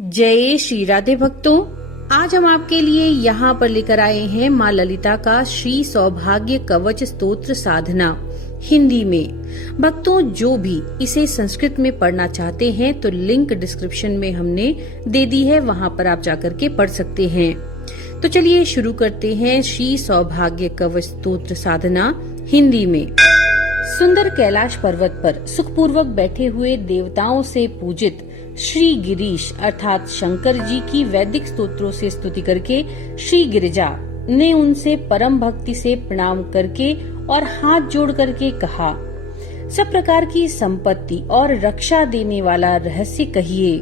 जय श्री राधे भक्तों, आज हम आपके लिए यहाँ पर लेकर आए हैं माँ ललिता का श्री सौभाग्य कवच स्तोत्र साधना हिंदी में। भक्तों, जो भी इसे संस्कृत में पढ़ना चाहते हैं तो लिंक डिस्क्रिप्शन में हमने दे दी है, वहाँ पर आप जाकर के पढ़ सकते हैं। तो चलिए शुरू करते हैं श्री सौभाग्य कवच स्तोत्र साधना हिंदी में। सुंदर कैलाश पर्वत पर सुखपूर्वक बैठे हुए देवताओं से पूजित श्री गिरीश अर्थात शंकर जी की वैदिक स्तोत्रों से स्तुति करके श्री गिरिजा ने उनसे परम भक्ति से प्रणाम करके और हाथ जोड़ करके कहा, सब प्रकार की संपत्ति और रक्षा देने वाला रहस्य कहिए।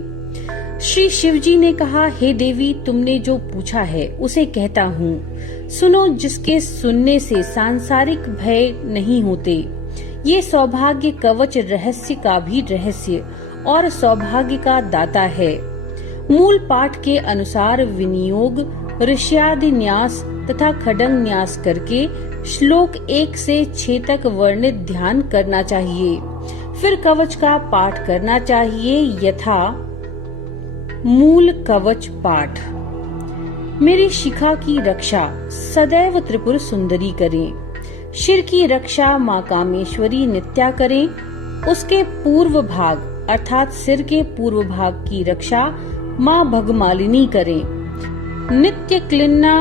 श्री शिव जी ने कहा, हे देवी, तुमने जो पूछा है उसे कहता हूँ, सुनो, जिसके सुनने से सांसारिक भय नहीं होते। ये सौभाग्य कवच रहस्य का भी रहस्य और सौभाग्य का दाता है। मूल पाठ के अनुसार विनियोग, ऋष्यादि न्यास तथा खडंग न्यास करके श्लोक 1 से 6 तक वर्णित ध्यान करना चाहिए। फिर कवच का पाठ करना चाहिए यथा मूल कवच पाठ। मेरी शिखा की रक्षा सदैव त्रिपुर सुंदरी करें। शिर की रक्षा माँ कामेश्वरी नित्या करें। उसके पूर्व भाग अर्थात सिर के पूर्व भाग की रक्षा माँ भगमालिनी करें। नित्य क्लिन्ना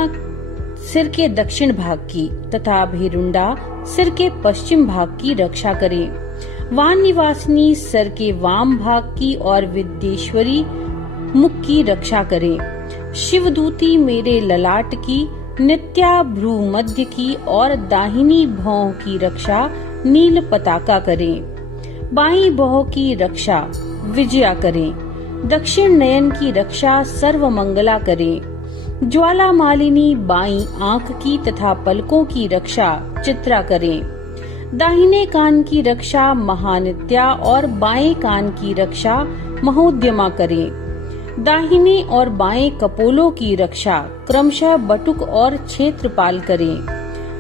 सिर के दक्षिण भाग की तथा भेरुंडा सिर के पश्चिम भाग की रक्षा करें। वान निवासिनी सिर के वाम भाग की और विद्येश्वरी मुख की रक्षा करें। शिवदूती मेरे ललाट की, नित्या भ्रू मध्य की और दाहिनी भौं की रक्षा नील पताका करें। बाईं भौं की रक्षा विजया करें। दक्षिण नयन की रक्षा सर्वमंगला करें। ज्वाला मालिनी बाईं आंख की तथा पलकों की रक्षा चित्रा करें। दाहिने कान की रक्षा महानित्या और बाएं कान की रक्षा महोद्यमा करें। दाहिने और बाएं कपोलों की रक्षा क्रमशः बटुक और क्षेत्रपाल करें।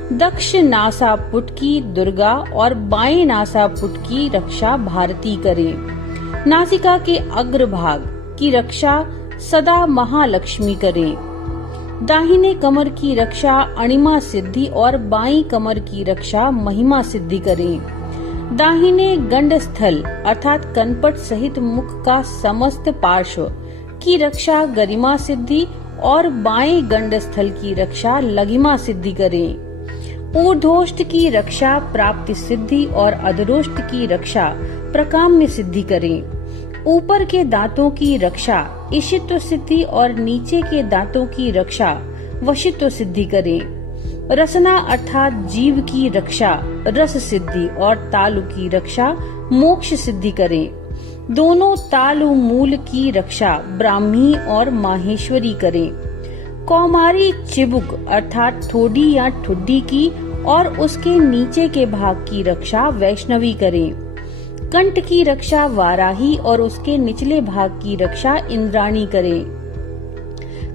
दक्ष नासापुट की दुर्गा और बाएं नासापुट की रक्षा भारती करें। नासिका के अग्रभाग की रक्षा सदा महालक्ष्मी करें। दाहिने कमर की रक्षा अणिमा सिद्धि और बाईं कमर की रक्षा महिमा सिद्धि करें। दाहिने गंडस्थल अर्थात कनपट सहित मुख का समस्त पार्श्व की रक्षा गरिमा सिद्धि और बाएं गंडस्थल की रक्षा लघिमा सिद्धि करें। ऊर्ध्वोष्ठ की रक्षा प्राप्ति सिद्धि और अधरोष्ठ की रक्षा प्रकाम्य सिद्धि करें। ऊपर के दांतों की रक्षा ईशित्व सिद्धि और नीचे के दांतों की रक्षा वशित्व सिद्धि करें। रसना अर्थात जीव की रक्षा रस सिद्धि और तालु की रक्षा मोक्ष सिद्धि करें। दोनों तालु मूल की रक्षा ब्राह्मी और माहेश्वरी करें। कौमारी चिबुक अर्थात ठोडी या ठुड्डी की और उसके नीचे के भाग की रक्षा वैष्णवी करें। कंठ की रक्षा वाराही और उसके निचले भाग की रक्षा इंद्राणी करें।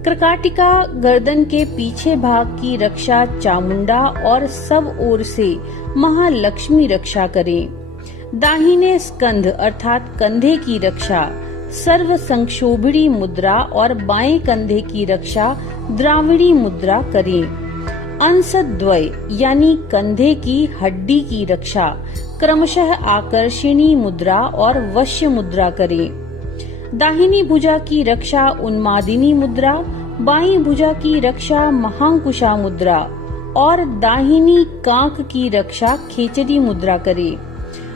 क्रकाटिका गर्दन के पीछे भाग की रक्षा चामुंडा और सब ओर से महालक्ष्मी रक्षा करें। दाहिने स्कंध अर्थात कंधे की रक्षा सर्व संक्षोभिणी मुद्रा और बाएं कंधे की रक्षा द्राविणी मुद्रा करें। अंशद्वय यानी कंधे की हड्डी की रक्षा क्रमशः आकर्षणी मुद्रा और वश्य मुद्रा करें। दाहिनी भुजा की रक्षा उन्मादिनी मुद्रा, बाईं भुजा की रक्षा महांकुशा मुद्रा और दाहिनी कांख की रक्षा खेचरी मुद्रा करें।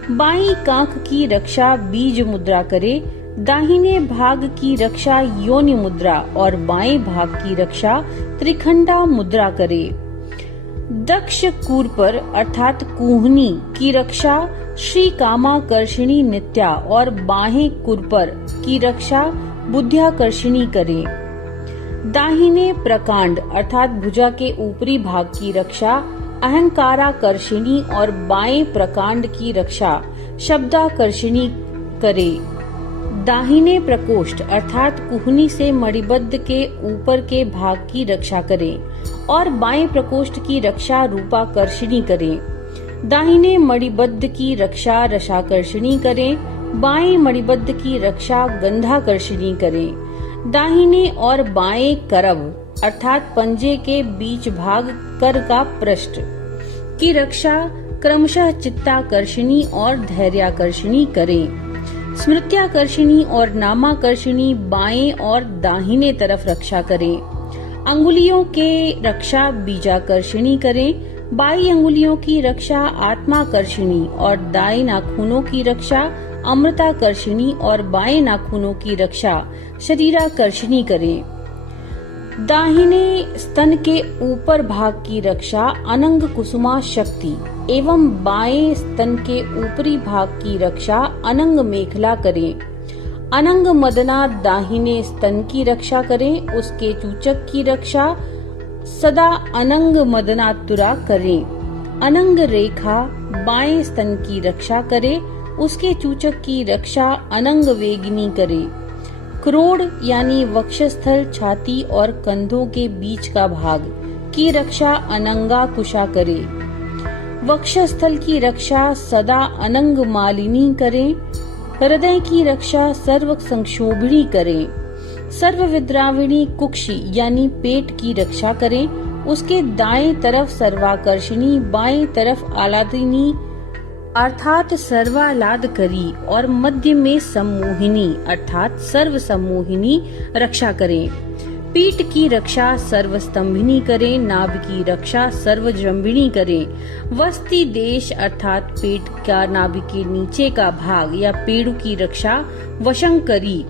बाईं कांख की रक्षा बीज मुद्रा करे। दाहिने भाग की रक्षा योनि मुद्रा और बाएं भाग की रक्षा त्रिखंडा मुद्रा करे। दक्ष कूर्पर अर्थात कुहनी की रक्षा श्री कामाकर्षिणी नित्या और बाहें कुर्पर की रक्षा बुद्ध्याकर्षिणी करे। दाहिने प्रकांड अर्थात भुजा के ऊपरी भाग की रक्षा अहंकाराकर्षिणी और बाएं प्रकांड की रक्षा शब्दाकर्षिणी करे। दाहिने प्रकोष्ठ अर्थात कुहनी से मणिबद्ध के ऊपर के भाग की रक्षा करें और बाएं प्रकोष्ठ की रक्षा रूपाकर्षिणी करें। दाहिने मणिबद्ध की रक्षा रसाकर्षिणी करें। बाएं मणिबद्ध की रक्षा गंधाकर्षिणी करें। दाहिने और बाएं करव अर्थात पंजे के बीच भाग कर का पृष्ठ की रक्षा क्रमशः चित्ताकर्षणी और धैर्याकर्षणी करें। स्मृत्याकर्षणी और नामाकर्षणी बाएं और दाहिने तरफ रक्षा करें। अंगुलियों के रक्षा बीजाकर्षणी करें। बाई अंगुलियों की रक्षा आत्माकर्षणी और दाएं नाखूनों की रक्षा अमृताकर्षणी और बाएं नाखूनों की रक्षा शरीराकर्षणी करें। दाहिने स्तन के ऊपर भाग की रक्षा अनंग कुसुमा शक्ति एवं बाएं स्तन के ऊपरी भाग की रक्षा अनंग मेखला करें। अनंग मदना दाहिने स्तन की रक्षा करें, उसके चूचक की रक्षा सदा अनंग मदनातुरा करें। अनंग रेखा बाएं स्तन की रक्षा करे, उसके चूचक की रक्षा अनंग वेगिनी करे। क्रोड़ यानी वक्षस्थल, छाती और कंधों के बीच का भाग की रक्षा अनंगा कुशा करे। वक्षस्थल की रक्षा सदा अनंग मालिनी करें। हृदय की रक्षा सर्व संक्षोभिणी करें। सर्व विद्राविणी कुक्षी यानी पेट की रक्षा करें, उसके दाएं तरफ सर्वाकर्षणी, बाएं तरफ आलादिनी अर्थात सर्वालाद करी और मध्य में सम्मोहिनी अर्थात सर्व सम्मोहिनी रक्षा करें। पीठ की रक्षा सर्वस्तंभिनी करें। नाभि की रक्षा सर्वजृंभिणी करें। वस्ती देश अर्थात पेट का नाभि के नीचे का भाग या पेड़ू की रक्षा वशंकरी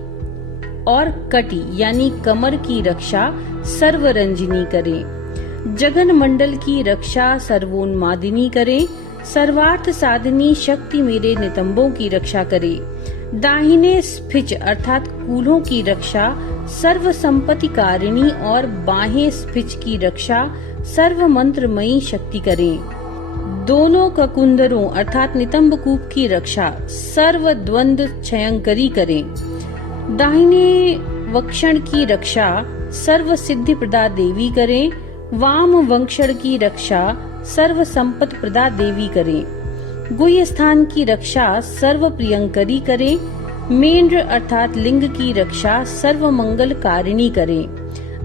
और कटी यानी कमर की रक्षा सर्वरंजनी करें। जगन मंडल की रक्षा सर्वोन्मादिनी करें। सर्वार्थ साधनी शक्ति मेरे नितंबों की रक्षा करे। दाहिने स्फिच अर्थात कूल्हों की रक्षा सर्व संपत्ति कारिणी और बाहें स्फिच की रक्षा सर्व मंत्रमयी शक्ति करें। दोनों ककुंदरों अर्थात नितंब कूप की रक्षा सर्व द्वंद क्षयंकरी करें। दाहिने वक्षण की रक्षा सर्व सिद्धि प्रदा देवी करें। वाम वक्षण की रक्षा सर्व संपत प्रदा देवी करें। गुह्य स्थान की रक्षा सर्व प्रियंकरी करें। मेंद्र अर्थात लिंग की रक्षा सर्व मंगल कारिणी करें।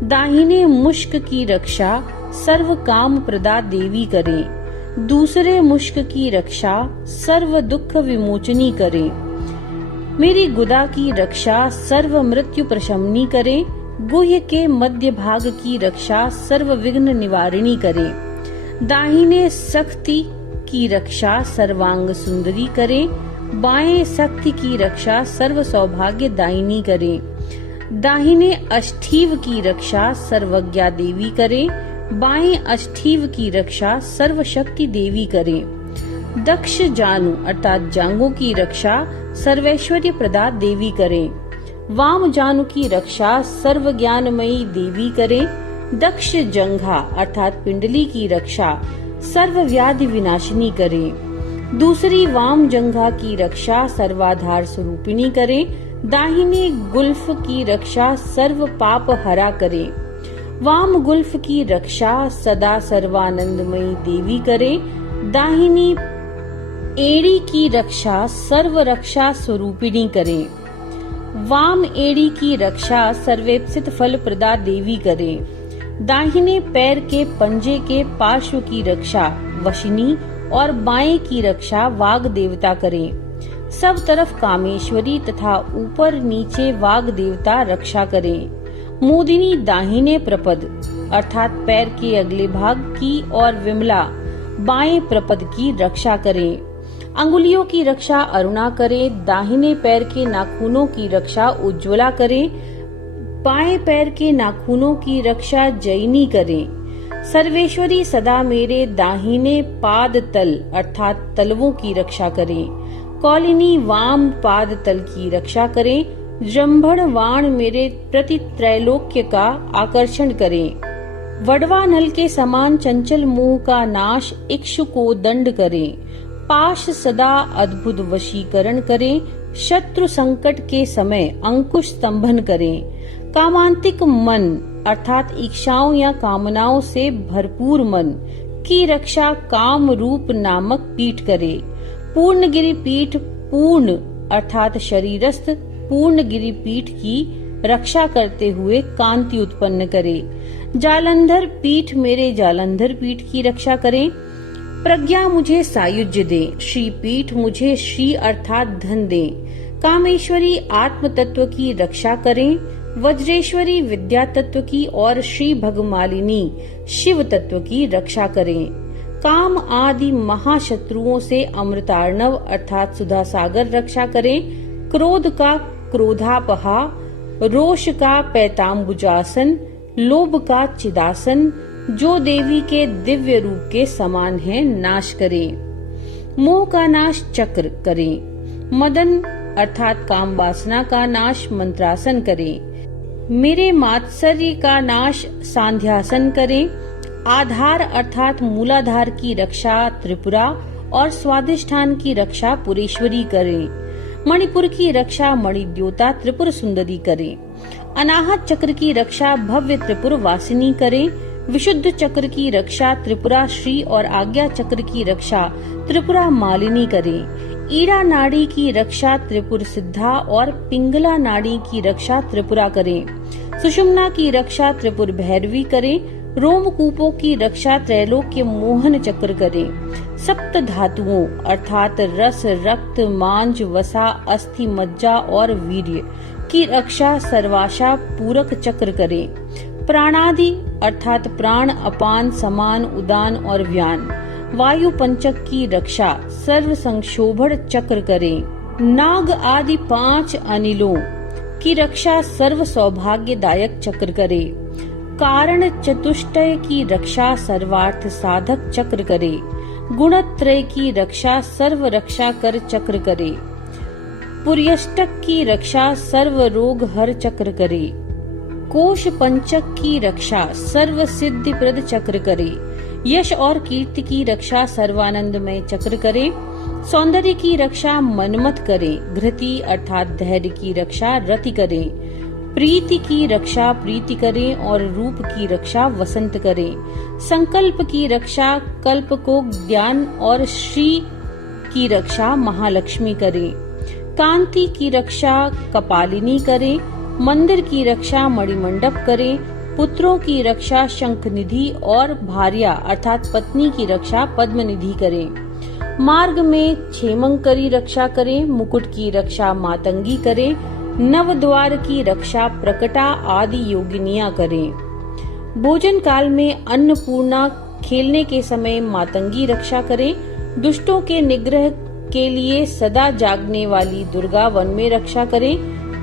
दाहिने मुष्क की रक्षा सर्व काम प्रदा देवी करें। दूसरे मुष्क की रक्षा सर्व दुख विमोचनी करें। मेरी गुदा की रक्षा सर्व मृत्यु प्रशमनी करें। गुह्य के मध्य भाग की रक्षा सर्व विघ्न निवारिणी करें। दाहिने सख्ती की रक्षा सर्वांग सुंदरी करें। बाएं सख्ती की रक्षा सर्व सौभाग्य दायिनी करें। दाहिने अष्ठीव की रक्षा सर्वज्ञा देवी करें। बाएं अष्ठीव की रक्षा सर्व शक्ति देवी करें। दक्ष जानु अर्थात जांघों की रक्षा सर्वैश्वर्य प्रदा देवी करें। वाम जानु की रक्षा सर्व ज्ञानमयी देवी करें। दक्ष जंघा अर्थात पिंडली की रक्षा सर्व व्याधि विनाशिनी करें। दूसरी वाम जंघा की रक्षा सर्वाधार स्वरूपिणी करें। दाहिने गुल्फ की रक्षा सर्व पाप हरा करें। वाम गुल्फ की रक्षा सदा सर्वानंदमयी देवी करें। दाहिनी एड़ी की रक्षा सर्व रक्षा स्वरूपिणी करें। वाम एड़ी की रक्षा सर्वेप्सित फल प्रदा देवी करें। दाहिने पैर के पंजे के पार्श्व की रक्षा वशिनी और बाएं की रक्षा वाग देवता करें। सब तरफ कामेश्वरी तथा ऊपर नीचे वाग देवता रक्षा करें। मोदिनी दाहिने प्रपद अर्थात पैर के अगले भाग की और विमला बाएं प्रपद की रक्षा करें। अंगुलियों की रक्षा अरुणा करें। दाहिने पैर के नाखूनों की रक्षा उज्ज्वला करें। बाएं पैर के नाखूनों की रक्षा जैनी करें। सर्वेश्वरी सदा मेरे दाहिने पाद तल अर्थात तलवों की रक्षा करें। कौलिनी वाम पाद तल की रक्षा करें। जंभड़ वाण मेरे प्रति त्रैलोक्य का आकर्षण करें। वडवा नल के समान चंचल मोह का नाश इक्षु को दंड करें। पाश सदा अद्भुत वशीकरण करें। शत्रु संकट के समय अंकुश स्तंभन करें। कामांतिक मन अर्थात इच्छाओं या कामनाओं से भरपूर मन की रक्षा काम रूप नामक पीठ करे। पूर्णगिरि पीठ पूर्ण अर्थात शरीरस्थ पूर्णगिरि पीठ की रक्षा करते हुए कांति उत्पन्न करे। जालंधर पीठ मेरे जालंधर पीठ की रक्षा करें। प्रज्ञा मुझे सायुज्य दे, श्री पीठ मुझे श्री अर्थात धन दे। कामेश्वरी आत्म तत्व की रक्षा करें। वज्रेश्वरी विद्या तत्व की और श्री भगमालिनी शिव तत्व की रक्षा करें। काम आदि महाशत्रुओं से अमृतार्णव अर्थात सुधा सागर रक्षा करें। क्रोध का क्रोधापहा, रोष का पैताम्बुजासन, लोभ का चिदासन, जो देवी के दिव्य रूप के समान है, नाश करें। मोह का नाश चक्र करें। मदन अर्थात काम वासना का नाश मंत्रासन करें। मेरे मात्सर्य का नाश सांध्यासन करें। आधार अर्थात मूलाधार की रक्षा त्रिपुरा और स्वादिष्ठान की रक्षा पुरेश्वरी करें। मणिपुर की रक्षा मणिद्योता त्रिपुर सुंदरी करें। अनाहत चक्र की रक्षा भव्य त्रिपुर वासिनी करें। विशुद्ध चक्र की रक्षा त्रिपुरा श्री और आज्ञा चक्र की रक्षा त्रिपुरा मालिनी करें। ईड़ा नाड़ी की रक्षा त्रिपुर सिद्धा और पिंगला नाड़ी की रक्षा त्रिपुरा करें। सुषुम्ना की रक्षा त्रिपुर भैरवी करें। रोमकूपों की रक्षा त्रैलोक्य मोहन चक्र करें। सप्त धातुओं अर्थात रस, रक्त, मांस, वसा, अस्थि, मज्जा और वीर्य की रक्षा सर्वाशा पूरक चक्र करें। प्राणादि अर्थात प्राण, अपान, समान, उदान और व्यान वायु पंचक की रक्षा सर्व संक्षोभण चक्र करें। नाग आदि 5 अनिलों की रक्षा सर्व सौभाग्यदायक चक्र करें। कारण चतुष्टय की रक्षा सर्वार्थ साधक चक्र करे। गुणत्रय की रक्षा सर्व रक्षा कर चक्र करे। पुर्यष्टक की रक्षा सर्व रोग हर चक्र करे। कोश पंचक की रक्षा सर्व सिद्धि प्रद चक्र करे। यश और कीर्ति की रक्षा सर्वानंदमय चक्र करे। सौंदर्य की रक्षा मनमत करे। घृति अर्थात धैर्य की रक्षा रति करे। प्रीति की रक्षा प्रीति करें और रूप की रक्षा वसंत करें। संकल्प की रक्षा कल्प को ज्ञान और श्री की रक्षा महालक्ष्मी करें। कांति की रक्षा कपालिनी करें। मंदिर की रक्षा मणिमंडप करें। पुत्रों की रक्षा शंखनिधि और भार्या अर्थात पत्नी की रक्षा पद्मनिधि करें। मार्ग में क्षेमंकरी रक्षा करें। मुकुट की रक्षा मातंगी करें। नव द्वार की रक्षा प्रकटा आदि योगिनियां करें। भोजन काल में अन्नपूर्णा, खेलने के समय मातंगी रक्षा करें। दुष्टों के निग्रह के लिए सदा जागने वाली दुर्गा वन में रक्षा करें।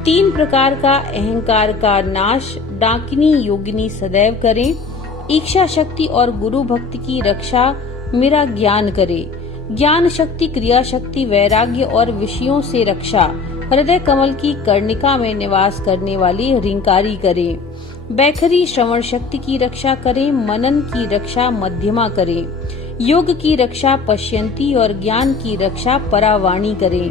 3 प्रकार का अहंकार का नाश डाकिनी योगिनी सदैव करें। इच्छा शक्ति और गुरु भक्ति की रक्षा मेरा ज्ञान करे। ज्ञान शक्ति, क्रिया शक्ति, वैराग्य और विषयों से रक्षा हृदय कमल की कर्णिका में निवास करने वाली रिंकारी करें। बैखरी श्रवण शक्ति की रक्षा करें। मनन की रक्षा मध्यमा करें। योग की रक्षा पश्यंती और ज्ञान की रक्षा परावाणी करें।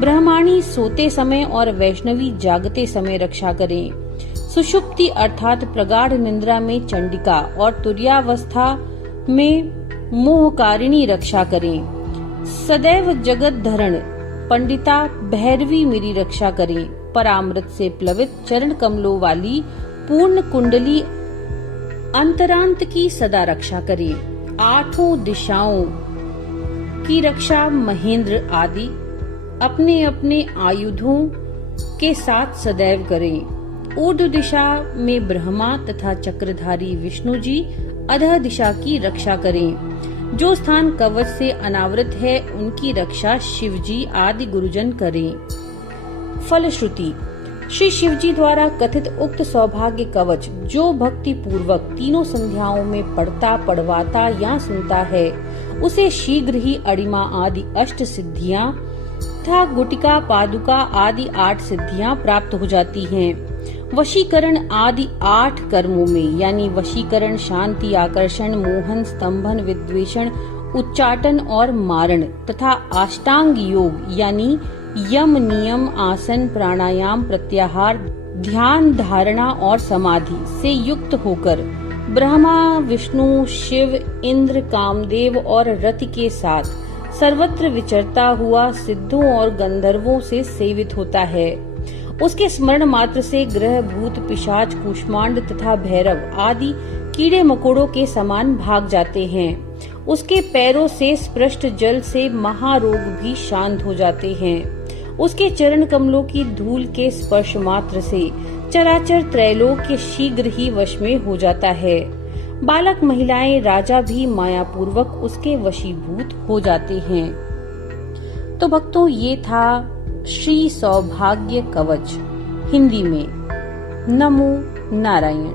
ब्रह्माणी सोते समय और वैष्णवी जागते समय रक्षा करें। सुषुप्ति अर्थात प्रगाढ़ निद्रा में चंडिका और तुर्यावस्था में मोहकारिणी रक्षा करें। सदैव जगत धरण पंडिता भैरवी मेरी रक्षा करें। परामृत से प्लवित चरण कमलों वाली पूर्ण कुंडली अंतरांत की सदा रक्षा करें। 8 दिशाओं की रक्षा महेंद्र आदि अपने अपने आयुधों के साथ सदैव करें। ऊर्ध्व दिशा में ब्रह्मा तथा चक्रधारी विष्णु जी अधः दिशा की रक्षा करें। जो स्थान कवच से अनावृत है उनकी रक्षा शिवजी आदि गुरुजन करें। फलश्रुति श्री शिवजी द्वारा कथित उक्त सौभाग्य कवच जो भक्ति पूर्वक तीनों संध्याओं में पढ़ता, पढ़वाता या सुनता है उसे शीघ्र ही अड़िमा आदि 8 सिद्धियां तथा गुटिका पादुका आदि 8 सिद्धियां प्राप्त हो जाती हैं। वशीकरण आदि 8 कर्मों में यानी वशीकरण, शांति, आकर्षण, मोहन, स्तंभन, विद्वेषण, उच्चाटन और मारण तथा अष्टांग योग यानी यम, नियम, आसन, प्राणायाम, प्रत्याहार, ध्यान, धारणा और समाधि से युक्त होकर ब्रह्मा, विष्णु, शिव, इंद्र, कामदेव और रति के साथ सर्वत्र विचरता हुआ सिद्धों और गंधर्वों से सेवित होता है। उसके स्मरण मात्र से ग्रह, भूत, पिशाच, कूष्मांड तथा भैरव आदि कीड़े मकोड़ों के समान भाग जाते हैं। उसके पैरों से स्पृष्ट जल से महारोग भी शांत हो जाते हैं। उसके चरण कमलों की धूल के स्पर्श मात्र से चराचर त्रैलोक्य शीघ्र ही वश में हो जाता है। बालक, महिलाएं, राजा भी मायापूर्वक उसके वशीभूत हो जाते हैं। तो भक्तों, ये था श्री सौभाग्य कवच हिंदी में। नमो नारायण।